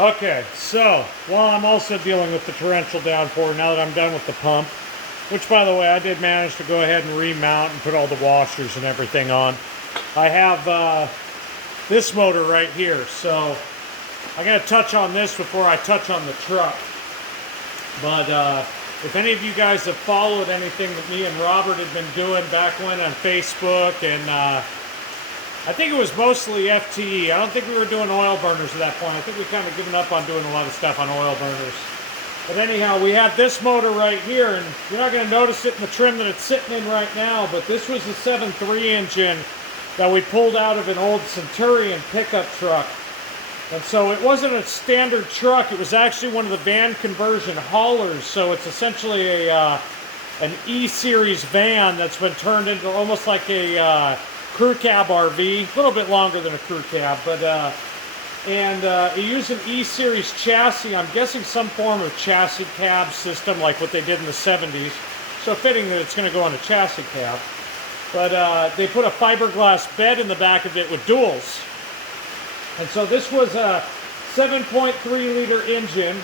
Okay, so while I'm also dealing with the torrential downpour, now that I'm done with the pump, which by the way I did manage to go ahead and remount and put all the washers and everything on, I have this motor right here. So I got to touch on this before I touch on the truck. But if any of you guys have followed anything that me and Robert had been doing back when on Facebook, and I think it was mostly FTE. I don't think we were doing oil burners at that point. I think we kind of given up on doing a lot of stuff on oil burners. But anyhow, we had this motor right here, and you're not going to notice it in the trim that it's sitting in right now, but this was the 7.3 engine that we pulled out of an old Centurion pickup truck. And so it wasn't a standard truck. It was actually one of the van conversion haulers. So it's essentially an E-Series van that's been turned into almost like a crew cab RV, a little bit longer than a crew cab, but it used an E-Series chassis. I'm guessing some form of chassis cab system like what they did in the 70s. So fitting that it's going to go on a chassis cab. But they put a fiberglass bed in the back of it with duals. And so this was a 7.3 liter engine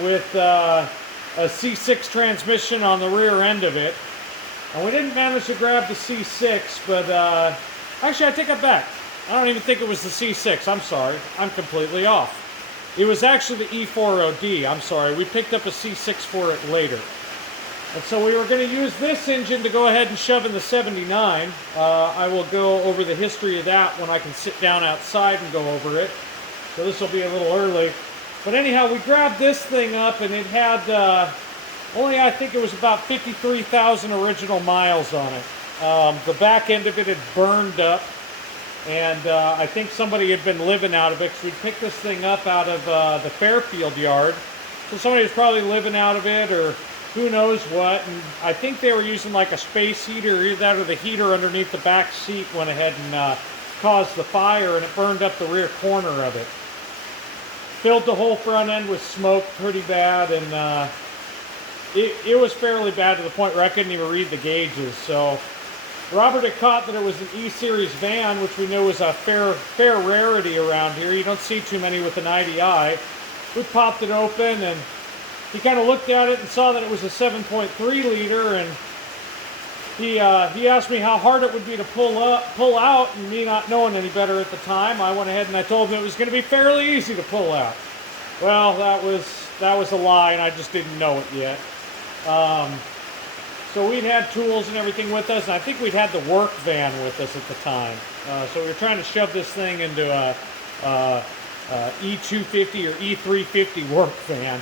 with a C6 transmission on the rear end of it. And we didn't manage to grab the C6, but actually I take it back. I don't even think it was the C6. I'm sorry. I'm completely off. It was actually the E4OD. I'm sorry. We picked up a C6 for it later. And so we were going to use this engine to go ahead and shove in the 79. I will go over the history of that when I can sit down outside and go over it. So this will be a little early. But anyhow, we grabbed this thing up, and it had only, I think it was about 53,000 original miles on it. The back end of it had burned up, and I think somebody had been living out of it, because we picked this thing up out of the Fairfield yard. So somebody was probably living out of it, or who knows what, and I think they were using like a space heater, either that or the heater underneath the back seat went ahead and caused the fire, and it burned up the rear corner of it. Filled the whole front end with smoke pretty bad, and it was fairly bad to the point where I couldn't even read the gauges. So Robert had caught that it was an E-Series van, which we knew was a fair rarity around here. You don't see too many with an IDI. We popped it open, and he kind of looked at it and saw that it was a 7.3 liter, and he asked me how hard it would be to pull out, and me not knowing any better at the time, I went ahead and I told him it was going to be fairly easy to pull out. Well, that was a lie, and I just didn't know it yet. So we'd had tools and everything with us, and I think we'd had the work van with us at the time. So we were trying to shove this thing into a E250 or E350 work van.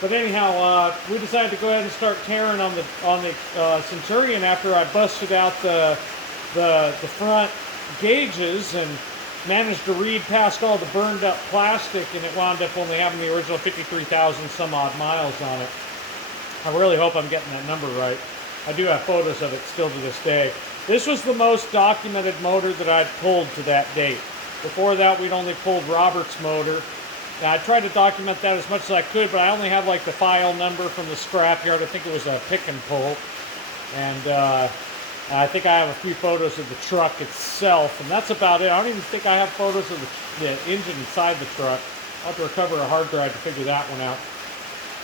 But anyhow, we decided to go ahead and start tearing on the Centurion after I busted out the front gauges and managed to read past all the burned up plastic, and it wound up only having the original 53,000 some odd miles on it. I really hope I'm getting that number right. I do have photos of it still to this day. This was the most documented motor that I'd pulled to that date. Before that, we'd only pulled Robert's motor. Now, I tried to document that as much as I could, but I only have like the file number from the scrapyard. I think it was a pick and pull. And I think I have a few photos of the truck itself, and that's about it. I don't even think I have photos of the engine inside the truck. I'll have to recover a hard drive to figure that one out.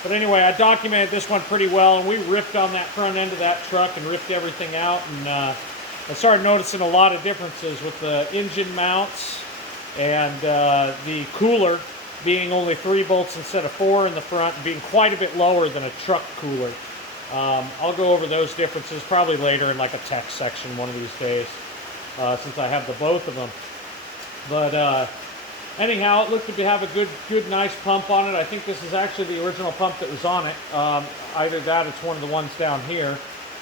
But anyway, I documented this one pretty well, and we ripped on that front end of that truck and ripped everything out. And I started noticing a lot of differences with the engine mounts and the cooler being only 3 bolts instead of 4 in the front, and being quite a bit lower than a truck cooler. I'll go over those differences probably later in like a tech section one of these days, since I have the both of them. But anyhow, it looked to have a good, nice pump on it. I think this is actually the original pump that was on it. Either that, it's one of the ones down here.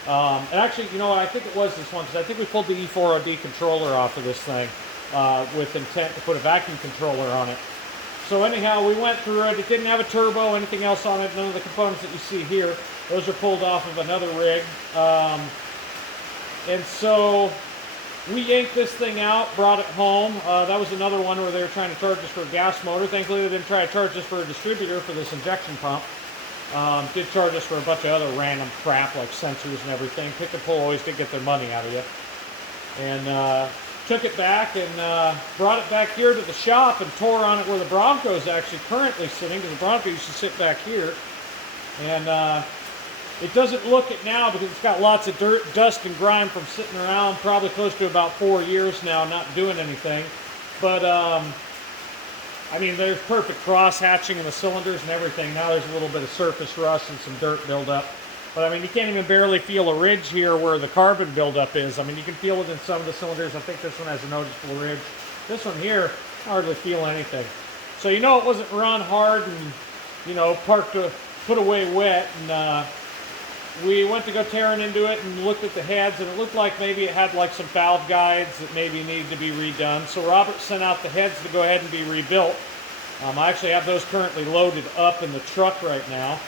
And actually, you know what? I think it was this one, because I think we pulled the E4OD controller off of this thing with intent to put a vacuum controller on it. So anyhow, we went through it. It didn't have a turbo, anything else on it. None of the components that you see here. Those are pulled off of another rig. And so we yanked this thing out, brought it home. That was another one where they were trying to charge us for a gas motor. Thankfully, they didn't try to charge us for a distributor for this injection pump. Did charge us for a bunch of other random crap like sensors and everything. Pick and pull always did get their money out of you. And took it back and brought it back here to the shop and tore on it where the Bronco is actually currently sitting, because the Bronco used to sit back here. And it doesn't look it now because it's got lots of dirt, dust, and grime from sitting around probably close to about 4 years now, not doing anything. But I mean, there's perfect cross hatching in the cylinders and everything. Now there's a little bit of surface rust and some dirt buildup. But I mean, you can't even barely feel a ridge here where the carbon buildup is. I mean, you can feel it in some of the cylinders. I think this one has a noticeable ridge. This one here, hardly feel anything. So you know it wasn't run hard and, you know, put away wet. And we went to go tearing into it and looked at the heads, and it looked like maybe it had like some valve guides that maybe needed to be redone. So Robert sent out the heads to go ahead and be rebuilt. I actually have those currently loaded up in the truck right now.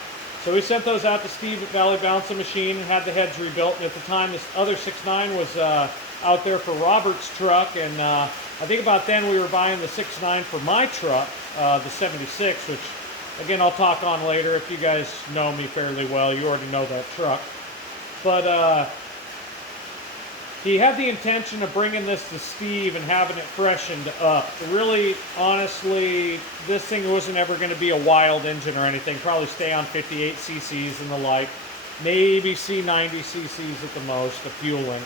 So we sent those out to Steve at Valley Bouncing Machine and had the heads rebuilt. And at the time, this other 6.9 was out there for Robert's truck. And I think about then we were buying the 6.9 for my truck, the 76, which, again, I'll talk on later. If you guys know me fairly well, you already know that truck. But he had the intention of bringing this to Steve and having it freshened up. Really, honestly, this thing wasn't ever going to be a wild engine or anything. Probably stay on 58 cc's and the like. Maybe see 90 cc's at the most, the fueling.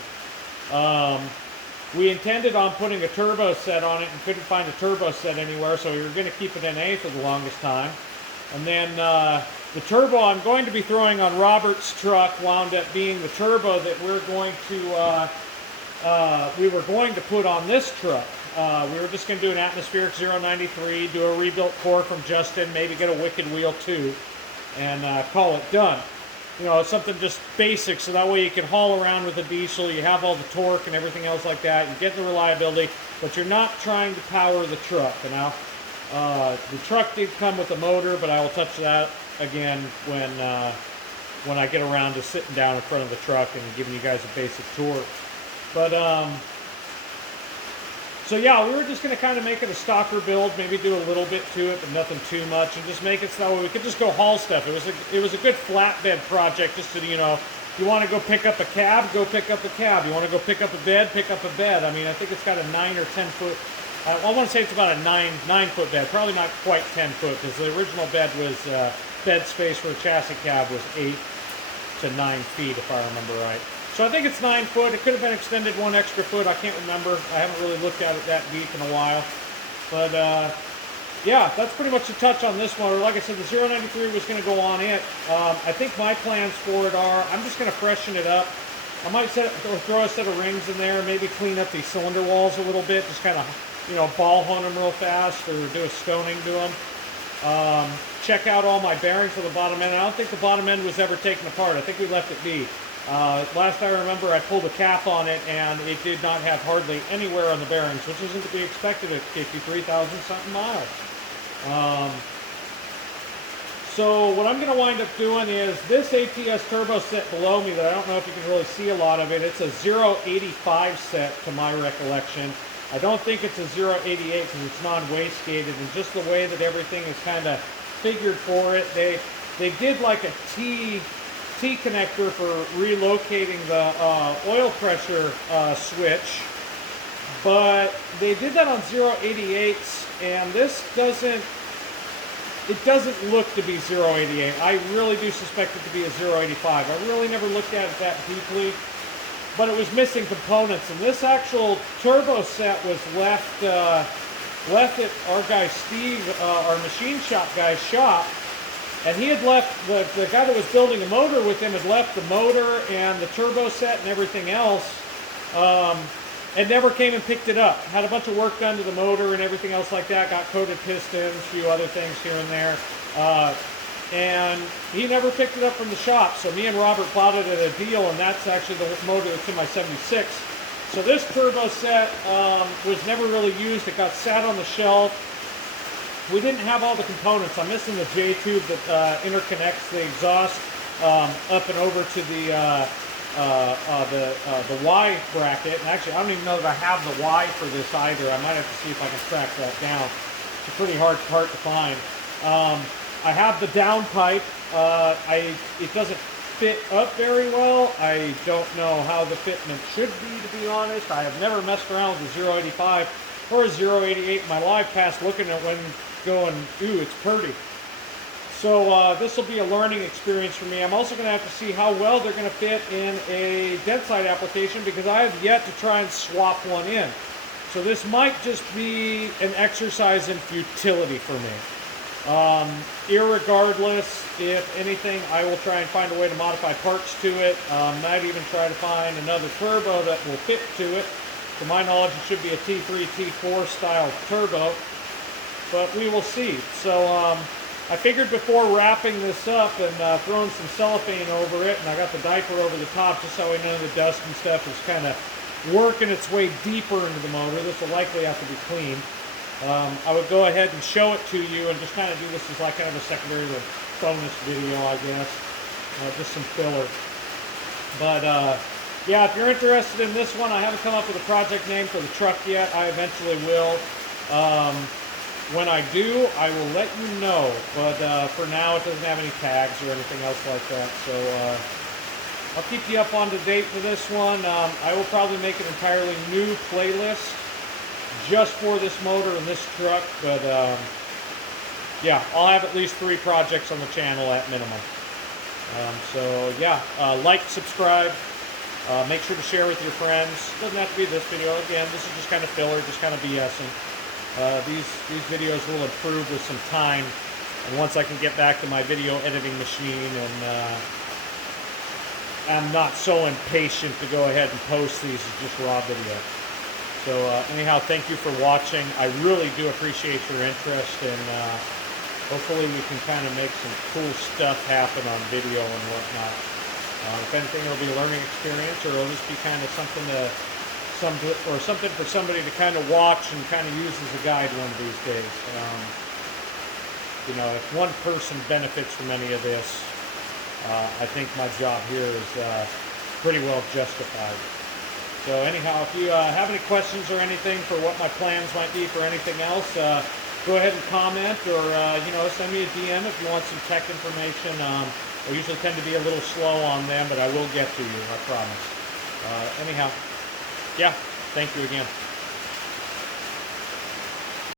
We intended on putting a turbo set on it and couldn't find a turbo set anywhere, so we were going to keep it NA for the longest time. And then the turbo I'm going to be throwing on Robert's truck wound up being the turbo that we were going to put on this truck. We were just going to do an atmospheric 093, do a rebuilt core from Justin, maybe get a wicked wheel too, and call it done. You know, something just basic, so that way you can haul around with a diesel, you have all the torque and everything else like that, you get the reliability, but you're not trying to power the truck. And now, the truck did come with a motor, but I will touch that again when I get around to sitting down in front of the truck and giving you guys a basic tour. But so yeah, we were just going to kind of make it a stocker build, maybe do a little bit to it, but nothing too much, and just make it so we could just go haul stuff. It was a good flatbed project, just to, you know, if you want to go pick up a cab, go pick up a cab. You want to go pick up a bed, pick up a bed. I mean, I think it's got a 9 or 10 foot. I want to say it's about a 9 foot bed, probably not quite 10 foot, because the original bed was bed space for a chassis cab was 8 to 9 feet, if I remember right. So I think it's 9 foot. It could have been extended 1 extra foot. I can't remember. I haven't really looked at it that deep in a while. But yeah, that's pretty much the touch on this motor. Like I said, the 093 was going to go on it. I think my plans for it are, I'm just going to freshen it up. I might throw a set of rings in there, maybe clean up these cylinder walls a little bit, just kind of, you know, ball hunt them real fast or do a stoning to them. Check out all my bearings for the bottom end. I don't think the bottom end was ever taken apart. I think we left it be. Last I remember, I pulled a cap on it, and it did not have hardly any wear on the bearings, which isn't to be expected at 53,000 something miles. So what I'm going to wind up doing is this ATS turbo set below me that I don't know if you can really see a lot of it. It's a 085 set to my recollection. I don't think it's a 088 because it's non-wastegated, and just the way that everything is kind of figured for it, they did like a T connector for relocating the oil pressure switch, but they did that on 088s, and this doesn't look to be 088. I really do suspect it to be a 085. I really never looked at it that deeply, but it was missing components, and this actual turbo set was left at our guy Steve, our machine shop guy's shop. And he had left, the guy that was building the motor with him had left the motor and the turbo set and everything else, and never came and picked it up. Had a bunch of work done to the motor and everything else like that, got coated pistons, a few other things here and there, and he never picked it up from the shop. So me and Robert bought it at a deal, and that's actually the motor that's in my 76. So this turbo set was never really used. It got sat on the shelf. We didn't have all the components. I'm missing the J-tube that interconnects the exhaust up and over to the Y bracket. And actually, I don't even know that I have the Y for this either. I might have to see if I can track that down. It's a pretty hard part to find. I have the down pipe. It doesn't fit up very well. I don't know how the fitment should be, to be honest. I have never messed around with a 085 or a 088 in my life past looking at one going, ooh, it's pretty. So this will be a learning experience for me. I'm also going to have to see how well they're going to fit in a dead side application, because I have yet to try and swap one in. So this might just be an exercise in futility for me. Irregardless, if anything, I will try and find a way to modify parts to it. Might even try to find another turbo that will fit to it. To my knowledge, it should be a T3, T4 style turbo, but we will see. So I figured before wrapping this up and throwing some cellophane over it, and I got the diaper over the top just so I know the dust and stuff is kind of working its way deeper into the motor. This will likely have to be cleaned. I would go ahead and show it to you and just kind of do this as like kind of a secondary bonus video, I guess. Just some filler. But yeah, if you're interested in this one, I haven't come up with a project name for the truck yet. I eventually will. When I do, I will let you know. But for now, it doesn't have any tags or anything else like that. So I'll keep you up on to date for this one. I will probably make an entirely new playlist just for this motor and this truck. But yeah, I'll have at least 3 projects on the channel at minimum. So yeah, like, subscribe. Make sure to share with your friends. Doesn't have to be this video. Again, this is just kind of filler, just kind of BSing. These videos will improve with some time, and once I can get back to my video editing machine, and I'm not so impatient to go ahead and post these as just raw video. So anyhow, thank you for watching. I really do appreciate your interest, and hopefully we can kind of make some cool stuff happen on video and whatnot. If anything, it'll be a learning experience, or it'll just be kind of something for somebody to kind of watch and kind of use as a guide one of these days. You know, if one person benefits from any of this, I think my job here is pretty well justified. So anyhow, if you have any questions or anything for what my plans might be for anything else, go ahead and comment, or you know, send me a DM if you want some tech information. I usually tend to be a little slow on them, but I will get to you, I promise. Anyhow, yeah, thank you again.